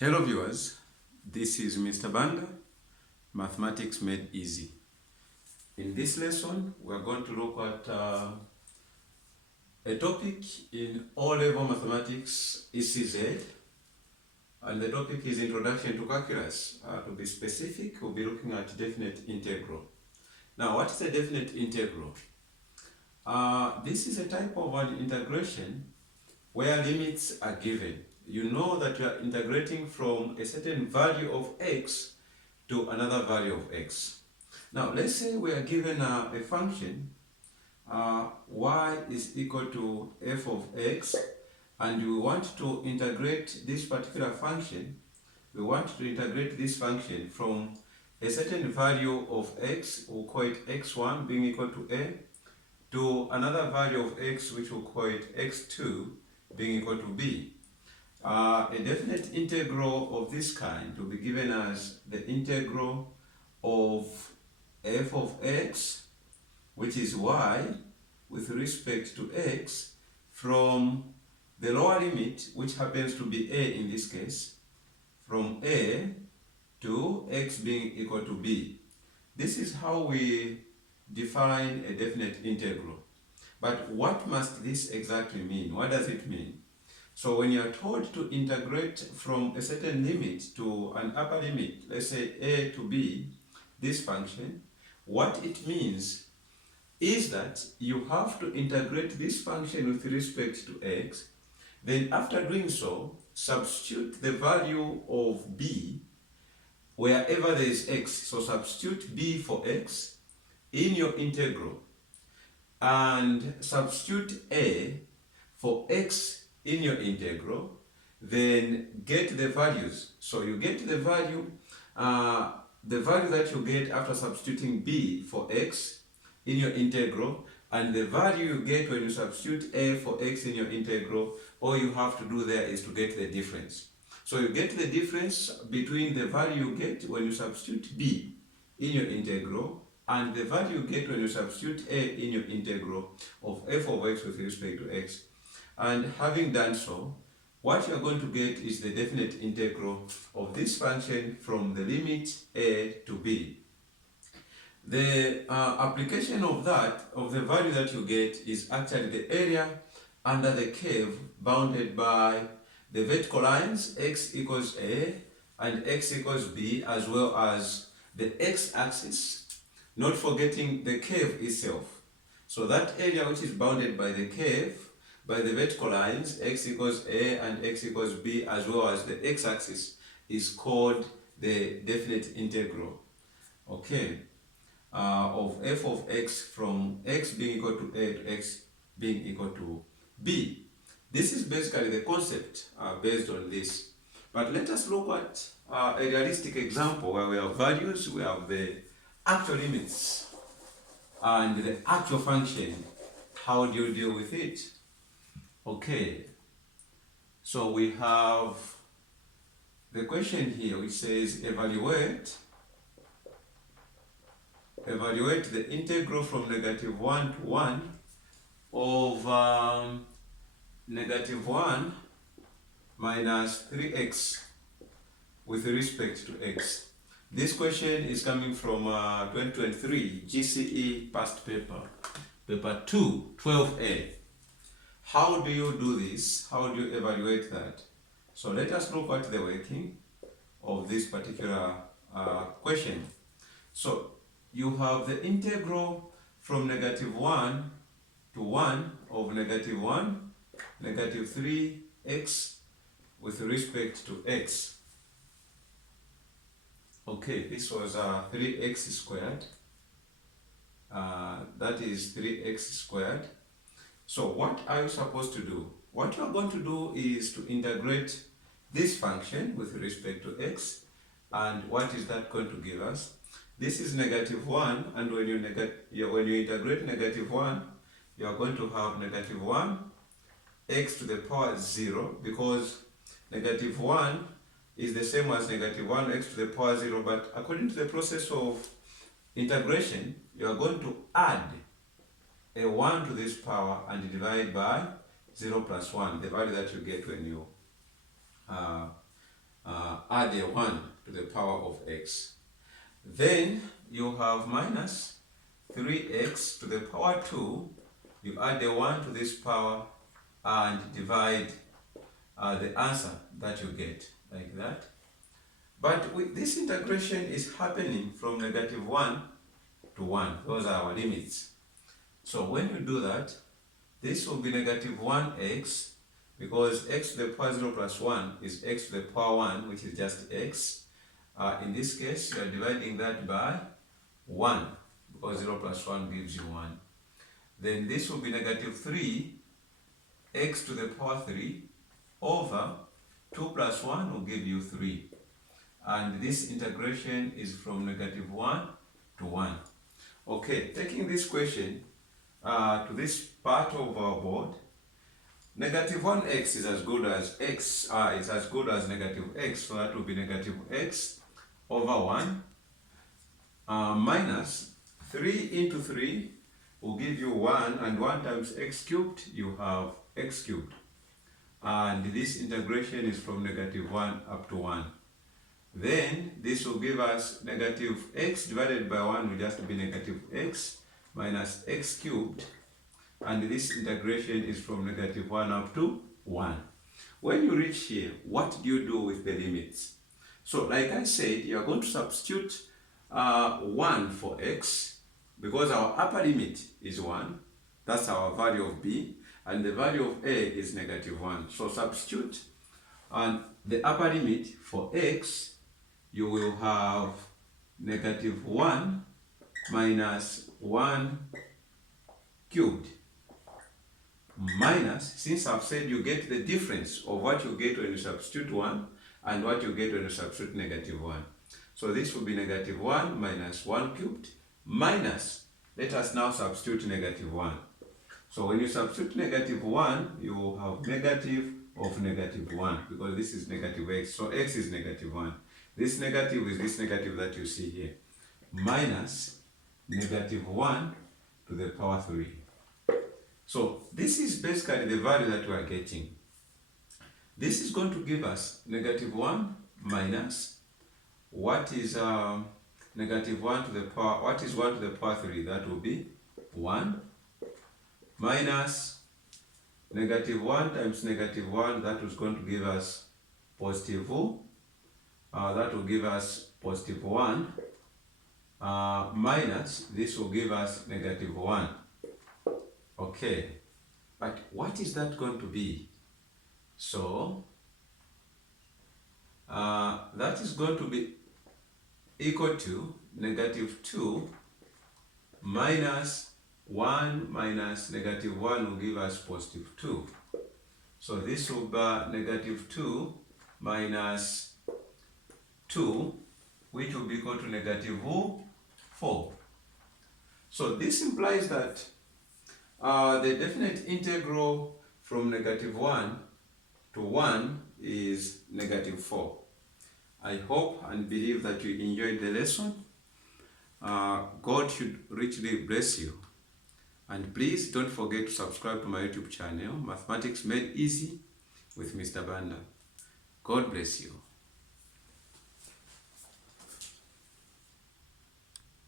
Hello viewers, this is Mr. Banda, Mathematics Made Easy. In this lesson, we are going to look at a topic in O-Level Mathematics ECZ, and the topic is Introduction to Calculus. To be specific, we'll be looking at definite integral. Now, what is a definite integral? This is a type of an integration where limits are given. You know that you are integrating from a certain value of x to another value of x. Now, let's say we are given a function y is equal to f of x, and we want to integrate this particular function. We want to integrate this function from a certain value of x, we'll call it x1 being equal to a, to another value of x, which we'll call it x2 being equal to b. A definite integral of this kind will be given as the integral of f of x, which is y, with respect to x, from the lower limit, which happens to be a in this case, from a to x being equal to b. This is how we define a definite integral. But what must this exactly mean? What does it mean? So when you are told to integrate from a certain limit to an upper limit, let's say a to b, this function, what it means is that you have to integrate this function with respect to x. Then after doing so, substitute the value of b wherever there is x. So substitute b for x in your integral, and substitute a for x in your integral, then get the values. So you get the value that you get after substituting b for x in your integral, and the value you get when you substitute a for x in your integral. All you have to do there is to get the difference. So you get the difference between the value you get when you substitute b in your integral and the value you get when you substitute a in your integral of f of x with respect to x. And having done so, what you are going to get is the definite integral of this function from the limit a to b. The application of the value that you get, is actually the area under the curve bounded by the vertical lines x equals a and x equals b, as well as the x-axis, not forgetting the curve itself. So that area which is bounded by the curve, by the vertical lines x equals a and x equals b, as well as the x-axis, is called the definite integral, okay, of f of x from x being equal to a to x being equal to b. This is basically the concept based on this. But let us look at a realistic example where we have values, we have the actual limits, and the actual function. How do you deal with it? Okay, so we have the question here which says evaluate the integral from -1 to 1 of -1 minus 3x with respect to x. This question is coming from 2023 GCE past paper 2, 12A. How do you do this? How do you evaluate that? So let us look at the working of this particular question. So you have the integral from -1 to 1 of -1, -3x with respect to x. Okay, this was 3x squared. That is 3x squared. So what are you supposed to do? What you are going to do is to integrate this function with respect to x. And what is that going to give us? This is -1, and when you integrate -1, you are going to have -1 x to the power 0, because -1 is the same as -1 x to the power 0, but according to the process of integration, you are going to add a 1 to this power and divide by 0 plus 1, the value that you get when you add a 1 to the power of x. Then you have minus 3x to the power 2. You add a 1 to this power and divide the answer that you get, like that. But this integration is happening from negative 1 to 1. Those are our limits. So when you do that, this will be negative 1x, because x to the power 0 plus 1 is x to the power 1, which is just x. In this case, you are dividing that by 1, because 0 plus 1 gives you 1. Then this will be negative 3x to the power 3 over 2 plus 1 will give you 3. And this integration is from negative 1 to 1. Okay, taking this question to this part of our board, negative 1x is as good as x, is as good as negative x, so that will be negative x over 1 minus 3 into 3 will give you 1, and 1 times x cubed, you have x cubed. And this integration is from negative 1 up to 1. Then this will give us negative x divided by 1 will just be negative x minus x cubed. And this integration is from negative 1 up to 1. When you reach here, what do you do with the limits? So like I said, you are going to substitute 1 for x, because our upper limit is 1. That's our value of b. And the value of a is negative 1. So substitute and the upper limit for x, you will have negative 1 minus 1 cubed minus, since I've said you get the difference of what you get when you substitute 1 and what you get when you substitute negative 1. So this will be negative 1 minus 1 cubed minus, let us now substitute negative 1. So when you substitute negative 1, you will have negative of negative 1, because this is negative x, so x is negative 1. This negative is this negative that you see here, minus negative 1 to the power 3. So this is basically the value that we are getting. This is going to give us negative 1 minus, what is negative 1 to the power, what is 1 to the power 3? That will be 1 minus negative 1 times negative 1, that is going to give us positive, that will give us positive 1, minus, this will give us negative 1. Okay, but what is that going to be? So, that is going to be equal to negative 2 minus 1 minus negative 1 will give us positive 2. So this will be negative 2 minus 2, which will be equal to negative 4. So this implies that the definite integral from negative 1 to 1 is negative 4. I hope and believe that you enjoyed the lesson. God should richly bless you. And please don't forget to subscribe to my YouTube channel, Mathematics Made Easy with Mr. Banda. God bless you.